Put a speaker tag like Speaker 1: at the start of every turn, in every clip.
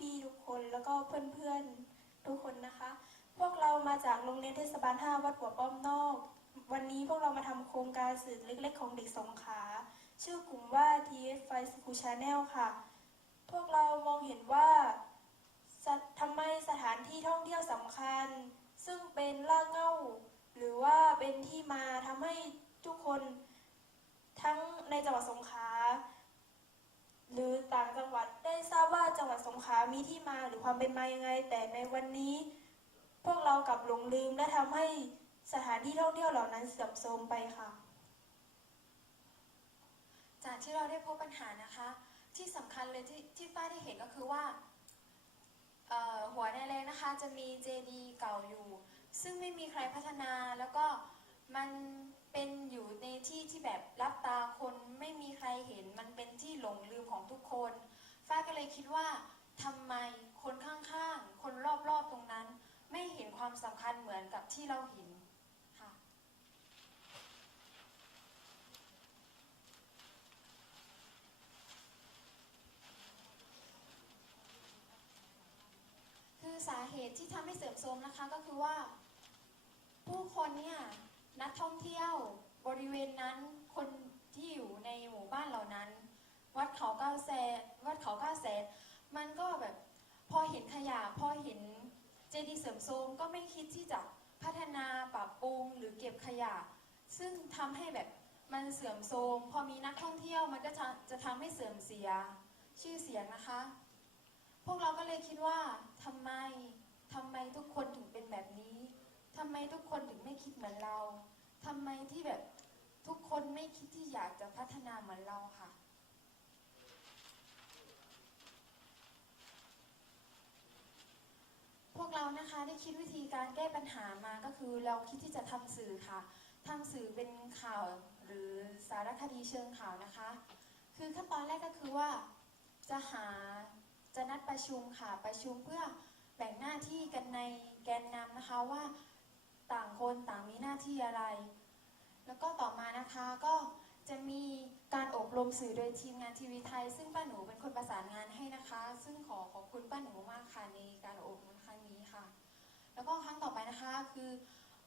Speaker 1: พี่ๆทุกคนแล้วก็เพื่อนๆทุกคนนะคะ พวกเรามาจากโรงเรียนเทศบาล 5 วัดหัวป้อมนอก วันนี้พวกเรามาทำโครงการสื่อเล็กๆ ของเด็กสงขา ชื่อกลุ่มว่า TS f i School Channel ค่ะ พวกเรามองเห็นว่าทำไมสถานที่ท่องเที่ยวสำคัญ ซึ่งเป็นราเง้าหรือว่าเป็นที่มาทำให้ทุกคนทั้งในจังหวัดสงขลา หรือต่างจังหวัดได้ทราบว่าจังหวัดสงขลามีที่มาหรือความเป็นมายังไง แต่ในวันนี้ พวกเรากลับหลงลืมและทำให้สถานที่ท่องเที่ยวเหล่านั้นเสื่อมโทรมไปค่ะ
Speaker 2: จากที่เราได้พบปัญหานะคะ ที่สำคัญเลยที่ที่ฝ้ายได้เห็นก็คือว่าหัวในแรงนะคะจะมีเจดีเก่าอยู่ ซึ่งไม่มีใครพัฒนาแล้วก็มัน เป็นอยู่ในที่ที่แบบรับตาคนไม่มีใครเห็นมันเป็นที่หลงลืมของทุกคน ฝ้ายก็เลยคิดว่าทำไมคนข้างๆ คนรอบๆตรงนั้น ไม่เห็นความสำคัญเหมือนกับที่เราเห็นค่ะคือสาเหตุที่ทำให้เสื่อมโทรมนะคะก็คือว่า ผู้คนเนี่ย นักท่องเที่ยวบริเวณนั้นคนที่อยู่ในหมู่บ้านเหล่านั้น วัดเขาเก้าแสนวัดเขาเก้าแสนมันก็แบบพอเห็นขยะพอเห็นเจดีย์เสริมโทรมก็ไม่คิดที่จะพัฒนาปรับปรุงหรือเก็บขยะ ซึ่งทำให้แบบมันเสื่อมโทรมพอมีนักท่องเที่ยวมันก็จะจะทำให้เสื่อมเสียชื่อเสียงนะคะ พวกเราก็เลยคิดว่าทำไมทำไมทุกคนถึงเป็นแบบนี้ ทำไมทุกคนถึงไม่คิดเหมือนเราทำไมที่แบบทุกคนไม่คิดที่อยากจะพัฒนาเหมือนเราค่ะ พวกเรานะคะได้คิดวิธีการแก้ปัญหามาก็คือเราคิดที่จะทำสื่อค่ะทำสื่อเป็นข่าวหรือสารคดีเชิงข่าวนะคะ คือขั้นตอนแรกก็คือว่าจะหาจะนัดประชุมค่ะประชุมเพื่อแบ่งหน้าที่กันในแกนนำนะคะว่า ต่างคนต่างมีหน้าที่อะไร แล้วก็ต่อมานะคะก็จะมีการอบรมสื่อโดยทีมงานทีวีไทย ซึ่งป้าหนูเป็นคนประสานงานให้นะคะ ซึ่งขอขอบคุณป้าหนูมากค่ะในการอบรมครั้งนี้ค่ะ แล้วก็ครั้งต่อไปนะคะคือ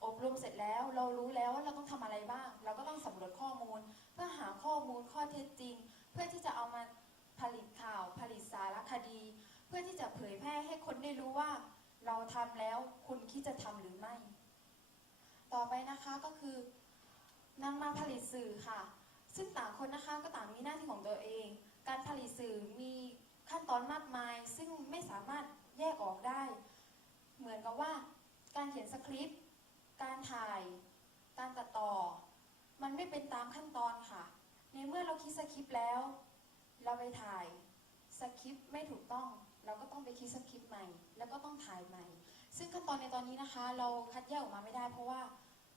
Speaker 2: อบรมเสร็จแล้วเรารู้แล้วว่าเราต้องทำอะไรบ้าง เราก็ต้องสำรวจข้อมูล เพื่อหาข้อมูลข้อเท็จจริง เพื่อที่จะเอามาผลิตข่าวผลิตสารคดี เพื่อที่จะเผยแพร่ให้คนได้รู้ว่า เราทำแล้วคุณคิดจะทำหรือไม่ ต่อไปนะคะก็คือนำมาผลิตสื่อค่ะ ซึ่งต่างคนนะคะก็ต่างมีหน้าที่ของตัวเอง การผลิตสื่อมีขั้นตอนมากมาย ซึ่งไม่สามารถแยกออกได้ เหมือนกับว่าการเขียนสคริปต์ การถ่าย การตัดต่อ มันไม่เป็นตามขั้นตอนค่ะ ในเมื่อเราคิดสคริปต์แล้ว เราไปถ่ายสคริปต์ไม่ถูกต้อง เราก็ต้องไปคิดสคริปต์ใหม่ แล้วก็ต้องถ่ายใหม่ ซึ่งขั้นตอนในตอนนี้นะคะ เราคัดแยกออกมาไม่ได้เพราะว่า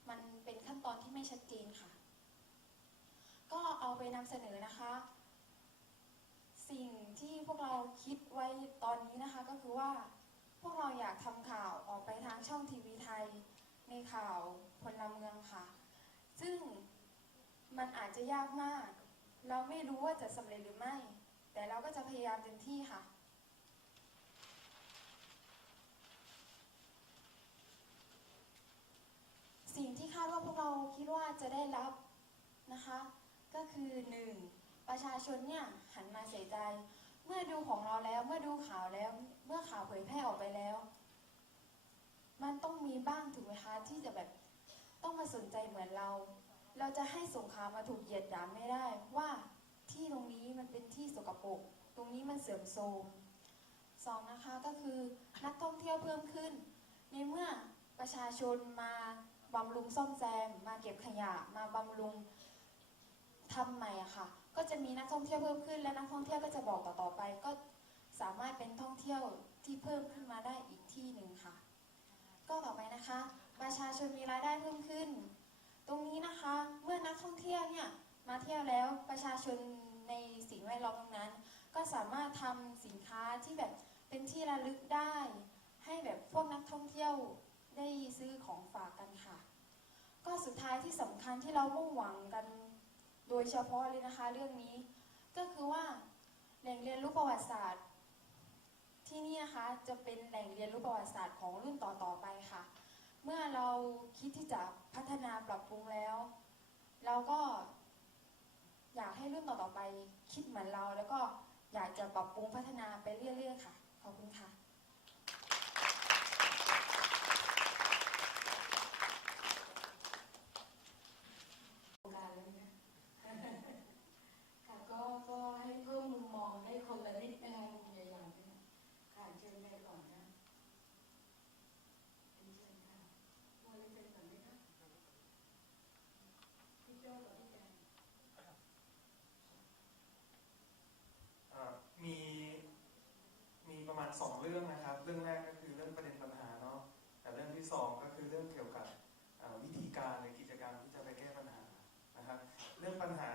Speaker 2: มันเป็นขั้นตอนที่ไม่ชัดเจนค่ะ ก็เอาไปนำเสนอนะคะ สิ่งที่พวกเราคิดไว้ตอนนี้นะคะก็คือว่าพวกเราอยากทำข่าวออกไปทางช่องทีวีไทย ในข่าวพลเมืองค่ะ ซึ่งมันอาจจะยากมาก เราไม่รู้ว่าจะสำเร็จหรือไม่ แต่เราก็จะพยายามเต็มที่ค่ะ สิ่งที่คาดว่าพวกเราคิดว่าจะได้รับนะคะ ก็คือหนึ่งประชาชนเนี่ยหันมาใส่ใจ เมื่อดูของเราแล้วเมื่อดูข่าวแล้ว เมื่อข่าวเผยแพร่ออกไปแล้ว มันต้องมีบ้างถูกไหมคะที่จะแบบต้องมาสนใจเหมือนเรา เราจะให้สงครามมาถูกเหยียดหยามไม่ได้ว่าที่ตรงนี้มันเป็นที่สกปรกตรงนี้มันเสื่อมโทรมสองนะคะก็คือนักท่องเที่ยวเพิ่มขึ้น ในเมื่อประชาชนมา บำรุงซ่อมแซม มาเก็บขยะ มาบำรุงทำใหม่อะค่ะ ก็จะมีนักท่องเที่ยวเพิ่มขึ้น และนักท่องเที่ยวก็จะบอกต่อๆไป ก็สามารถเป็นท่องเที่ยวที่เพิ่มขึ้นมาได้อีกที่หนึ่งค่ะ ก็ต่อไปนะคะ ประชาชนมีรายได้เพิ่มขึ้น ตรงนี้นะคะเมื่อนักท่องเที่ยวเนี่ยมาเที่ยวแล้วประชาชนในสิ่งแวดล้อมตรงนั้น ก็สามารถทำสินค้าที่แบบเป็นที่ระลึกได้ ให้แบบพวกนักท่องเที่ยว ได้ซื้อของฝากกันค่ะ ก็สุดท้ายที่สำคัญที่เรามุ่งหวังกันโดยเฉพาะเลยนะคะ เรื่องนี้ก็คือว่าแหล่งเรียนรู้ประวัติศาสตร์ที่นะคะจะเป็นแหล่งเรียนรู้ประวัติศาสตร์ของรุ่นต่อๆไปค่ะ เมื่อเราคิดที่จะพัฒนาปรับปรุงแล้ว เราก็อยากให้รุ่นต่อๆไปคิดเหมือนเรา แล้วก็อยากจะปรับปรุงพัฒนาไปเรื่อยๆค่ะขอบคุณค่ะ
Speaker 3: โครงการเลยนะค่ะก็ก็ให้เพิ่มมุมมองให้คนละนิดนะคะมุมใหญ่ๆนะค่ะเชิญใครก่อนนะเชิญค่ะมัวเลยเป็นก่อนไหมคะพี่โจ้กับพี่แดง
Speaker 4: เอ่อมีมีประมาณ สองเรื่องนะครับ เรื่องแรกก็คือเรื่องประเด็นปัญหาเนาะแต่เรื่องที่สองก็คือเรื่องเกี่ยวกับวิธีการในกิจกรรมที่จะไปแก้ปัญหานะครับ เรื่องปัญหา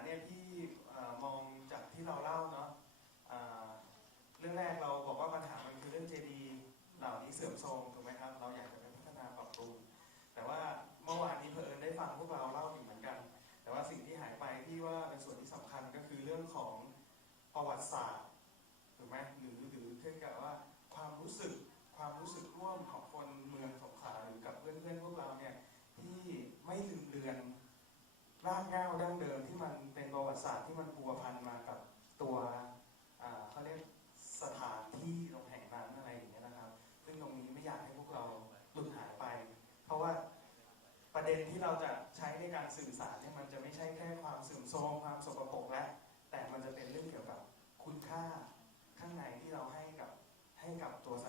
Speaker 4: รากเหง้าดั้งเดิมที่มันเป็นประวัติศาสตร์ที่มันพัวพันมากับตัวเขาเรียกสถานที่ตรงแห่งนั้นอะไรอย่างเงี้ยนะครับ ซึ่งตรงนี้ไม่อยากให้พวกเราหลุดหายไป เพราะว่าประเด็นที่เราจะใช้ในการสื่อสารเนี่ยมันจะไม่ใช่แค่ความสื่อมโทรมความสกปรกและแต่มันจะเป็นเรื่องเกี่ยวกับคุณค่าข้างในที่เราให้กับให้กับตัวส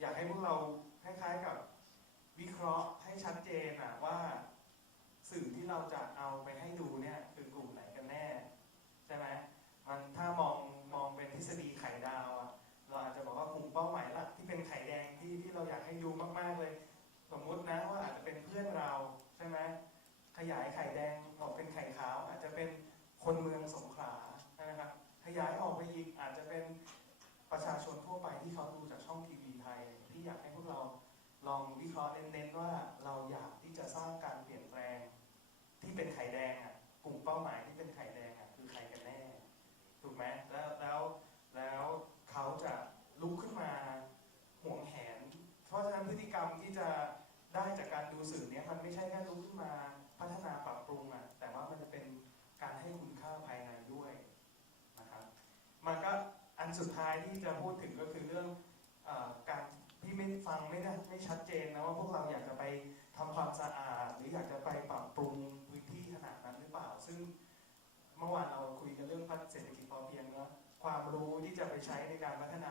Speaker 4: อยากให้พวกเราคล้ายๆกับวิเคราะห์ให้ชัดเจนอะว่าสื่อที่เราจะเอาไปให้ดูเนี่ยคือกลุ่มไหนกันแน่ ใช่ไหมมันถ้ามองมองเป็นทฤษฎีไข่ดาวอะเราอาจจะบอกว่ากลุ่มเป้าหมายหลักที่เป็นไข่แดงที่ที่เราอยากให้ดูมากๆเลย สมมุตินะว่าอาจจะเป็นเพื่อนเราใช่ไหมขยายไข่แดงออกเป็นไข่ขาว อาจจะเป็นคนเมืองสงขลาใช่ไหมครับขยายออกไปอีก ว่าเราอยากที่จะสร้างการเปลี่ยนแปลงที่เป็นไข่แดงอะกลุ่มเป้าหมายที่เป็นไข่แดงอะคือใครกันแน่ ถูกไหมแล้วแล้วแล้วเขาจะลุกขึ้นมาห่วงแหน เพราะฉะนั้นพฤติกรรมที่จะได้จากการดูสื่อเนี้ยมันไม่ใช่แค่ลุกขึ้นมาพัฒนาปรับปรุงอะแต่ว่ามันจะเป็นการให้คุณค่าภายในด้วยนะครับมันก็อันสุดท้ายที่จะพูดถึงก็คือเรื่องเออการที่ไม่ ฟังไม่ได้ไม่ชัดเจนนะว่าพวกเราอยากจะไปทำความสะอาด หรืออยากจะไปปรับปรุงพื้นที่ขนาดนั้นหรือเปล่า ซึ่งเมื่อวานเราคุยกันเรื่องพัฒเศรษฐกิจพอเพียงเนาะความรู้ที่จะไปใช้ในการพัฒนา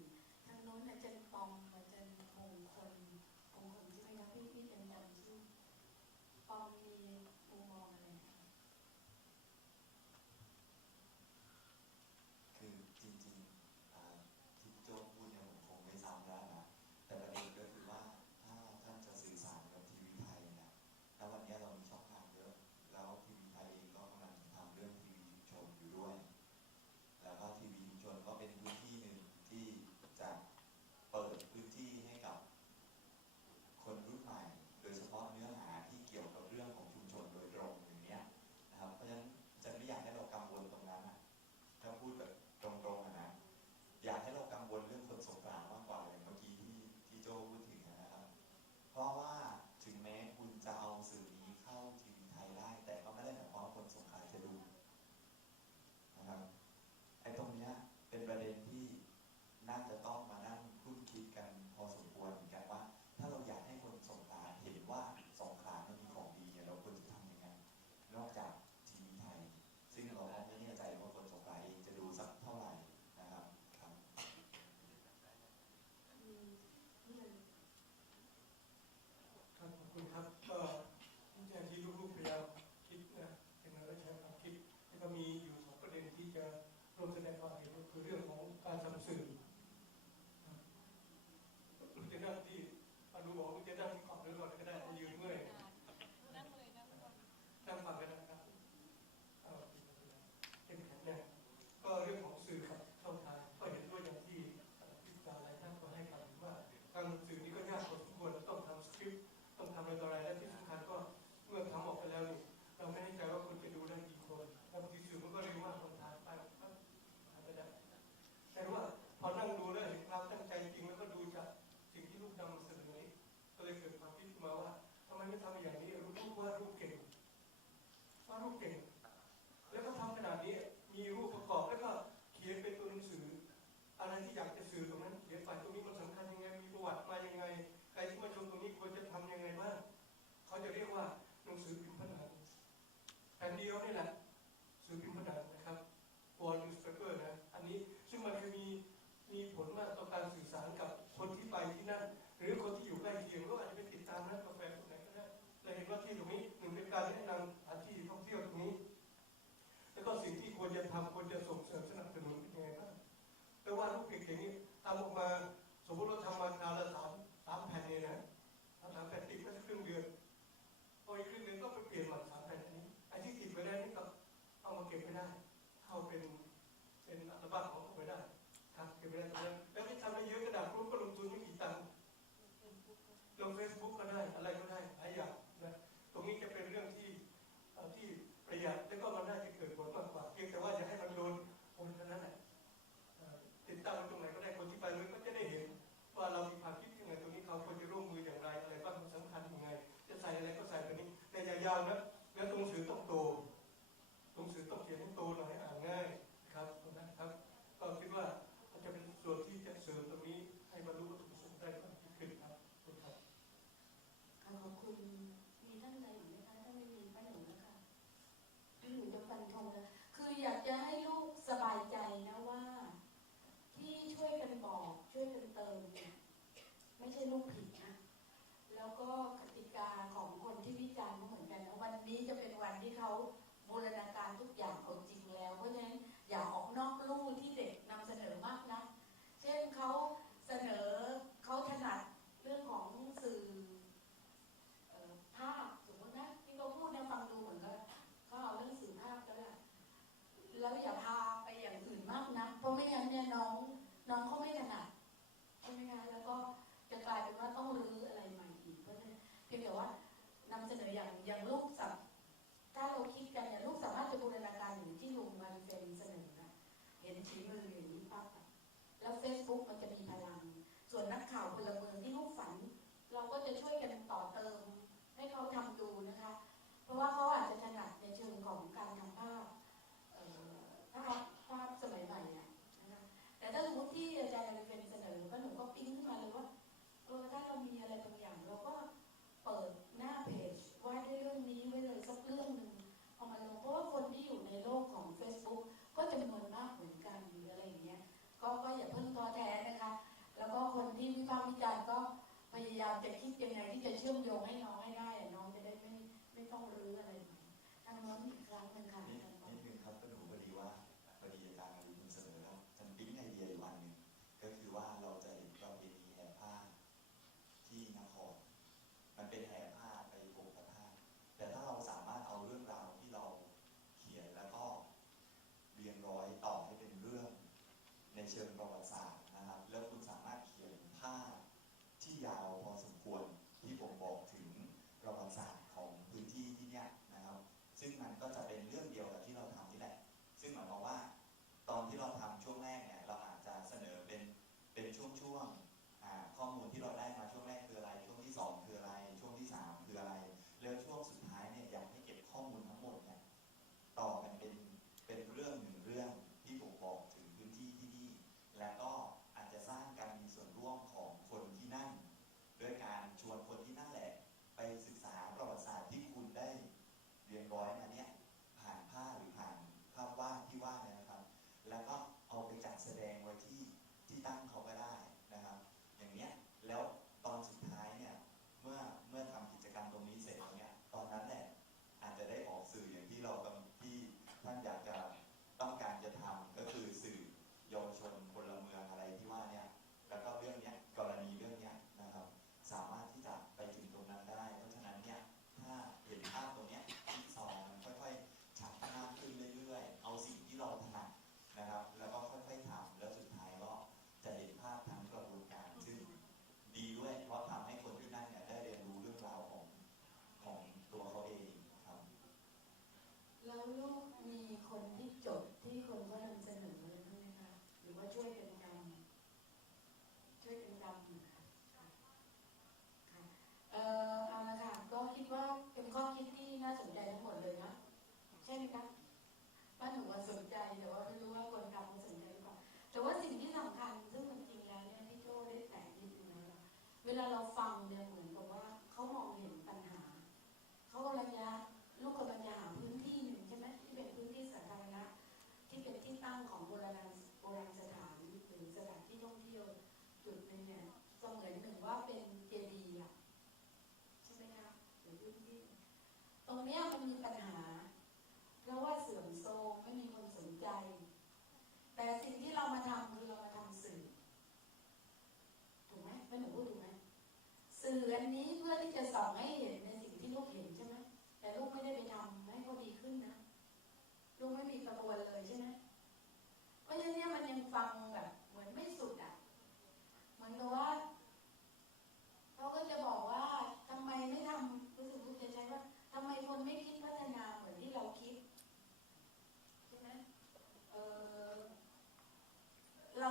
Speaker 4: แล้วที่ทำได้
Speaker 5: เยอะกระดาษปุ๊
Speaker 3: บก็ลงทุนไม่กี่ตังค์ลงเฟซ corpo เนชี้มืออย่างนี้ปั๊บแล้วเฟซบุ๊กมันจะมีพลัง ส่วนนักข่าวพลเมืองที่เขาฝัน เราก็จะช่
Speaker 6: วยกันต่อเติม ให้เขาทำดูนะคะ เพราะว่าเขา
Speaker 3: Dương. ฟังแบบเหมือนไม่สุดอะเหมือนว่าเขาก็จะบอกว่าทำไมไม่ทำรู้สึกรู้จะใช้ว่า ทำไมคนไม่คิดพัฒนาเหมือนที่เราคิดใช่ไหมเออเรา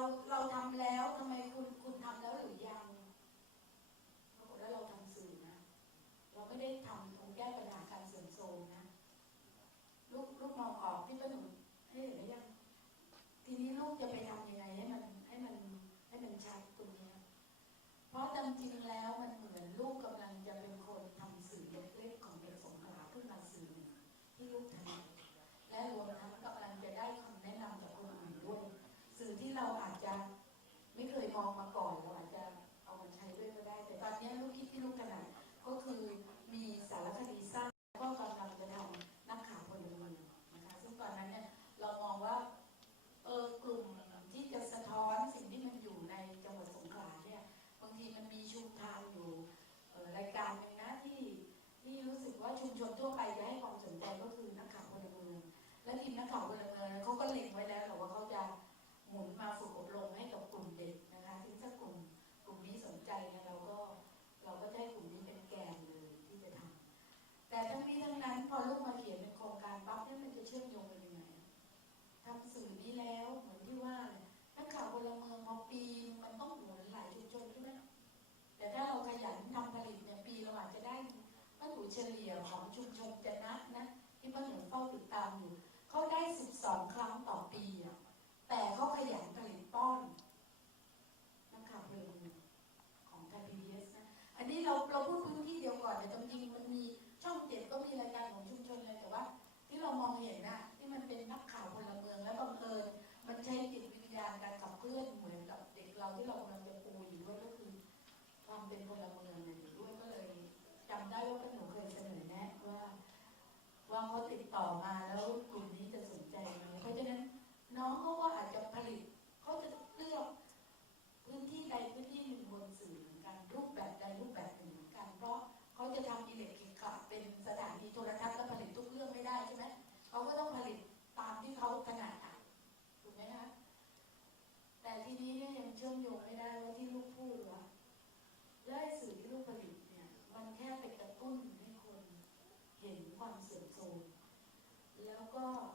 Speaker 3: ต่อมาแล้วกลุ่มนี้จะสนใจไหมเพราะฉะนั้นน้องเขาว่า 오빠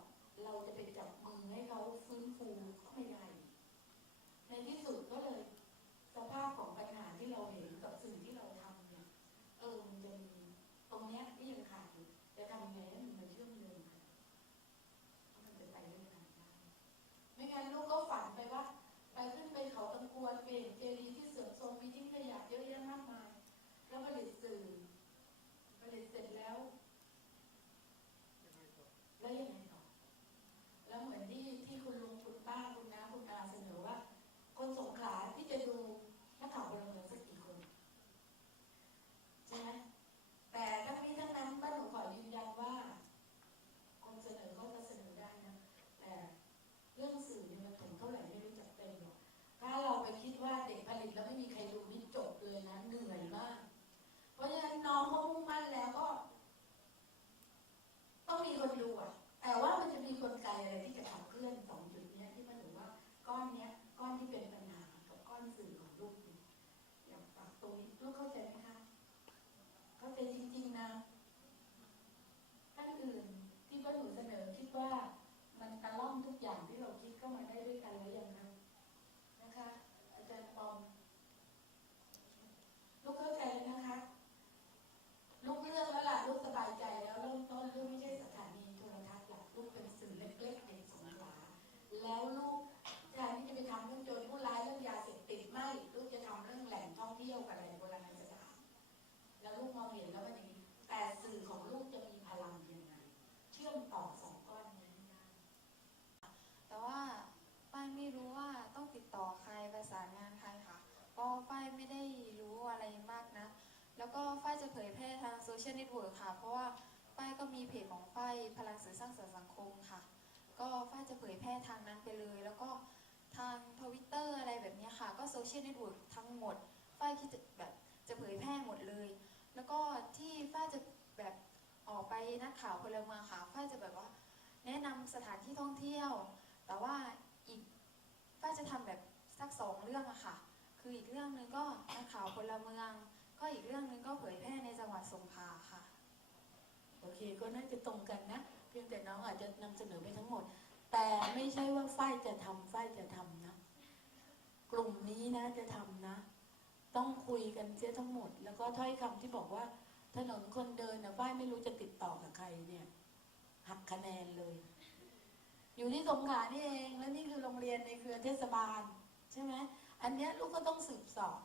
Speaker 3: ทางนั้นไปเลย แล้วก็ทางทวิตเตอร์อะไรแบบนี้
Speaker 2: ค่ะ ก็โซเชียลเน็ตเวิร์กทั้งหมด ฝ้ายคิดแบบจะเผยแพร่หมดเลย แล้วก็ที่ฝ้ายจะแบบออกไปนักข่าวพลเมืองค่ะฝ้ายจะแบบว่า แนะนำสถานที่ท่องเที่ยว แต่ว่าอีกฝ้ายจะทำแบบสักสองเรื่องอะค่ะ คืออีกเรื่องหนึ่งก็นักข่าวพลเมือง ก็อีกเรื่องหนึ่งก็เผยแพร่ในจังหวัดสงขลาค่ะ
Speaker 3: โอเค ก็น่าจะตรงกันนะ เพียงแต่น้องอาจจะนำเสนอไปทั้งหมด แต่ไม่ใช่ว่าฝ้ายจะทำฝ้ายจะทำนะ กลุ่มนี้นะจะทำนะ ต้องคุยกันเสียทั้งหมด แล้วก็ถ้อยคำที่บอกว่า ถนนคนเดินนะฝ้ายไม่รู้จะติดต่อกับใครเนี่ย หักคะแนนเลย อยู่ที่สงขลานี่เอง และนี่คือโรงเรียนในเครือเทศบาล ใช่ไหมอันนี้ลูกก็ต้องสืบสอบ